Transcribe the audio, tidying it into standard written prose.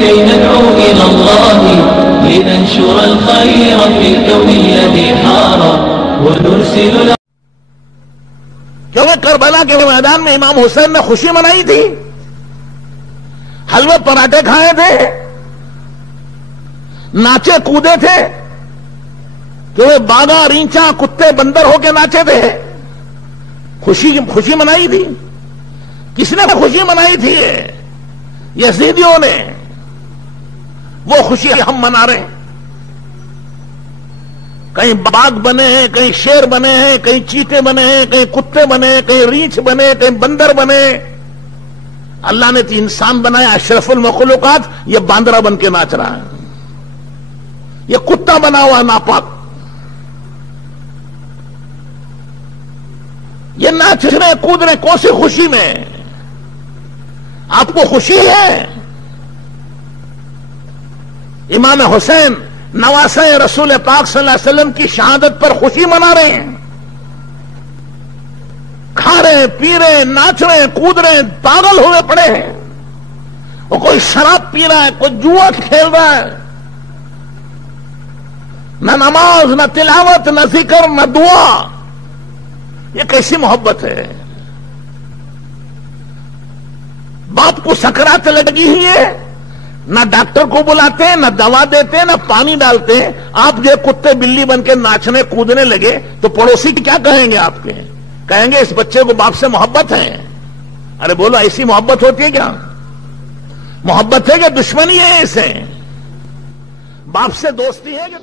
كي ندعو إلى الله لننشر الخير في الكون الذي حار ونرسل. کیونکہ کربلا کے میدان میں امام حسین نے خوشی منائی تھی، حلوے پراٹھے کھائے تھے، ناچے کودے تھے، کہ وہ باغا رینچا کتے بندر ہو کے ناچے تھے، خوشی منائی تھی. کس نے خوشی منائی تھی؟ یزیدیوں نے. وہ خوشی ہم منا رہے ہیں. کہیں باغ بنے ہیں، کہیں شیر بنے ہیں، کہیں چیتے بنے ہیں، کہیں کتے بنے، کہیں ریچھ بنے، کہیں بندر بنے. اللہ نے تو انسان بنایا اشرف المخلوقات، یہ باندرا بن کے ناچ رہا ہے، یہ کتا بنا ہوا ناپاک. یہ ناچ رہے کود رہے کون سی خوشی میں؟ آپ کو خوشی ہے؟ امام حسین نواسہ رسول پاک صلی اللہ علیہ وسلم کی شہادت پر خوشی منا رہے ہیں، کھا رہے ہیں، پی رہے ہیں، ناچ رہے ہیں، کود رہے ہیں، پاگل ہوئے پڑے ہیں. وہ کوئی شراب پی رہا ہے، کوئی جوا کھیل رہا ہے، نہ نماز، نہ تلاوت، نہ ذکر، نہ دعا. یہ کیسی محبت ہے؟ باپ کو سکرات لگی ہوئی ہے، نہ ڈاکٹر کو بلاتے ہیں، نہ دوا دیتے ہیں، نہ پانی ڈالتے ہیں. آپ جو کتے بلی بن کے ناچنے کودنے لگے تو پڑوسی کیا کہیں گے؟ آپ کے کہیں گے اس بچے کو باپ سے محبت ہے. ارے بولو، ایسی محبت ہوتی ہے کیا؟ محبت ہے کہ دشمنی ہے؟ اسے باپ سے دوستی ہے کہ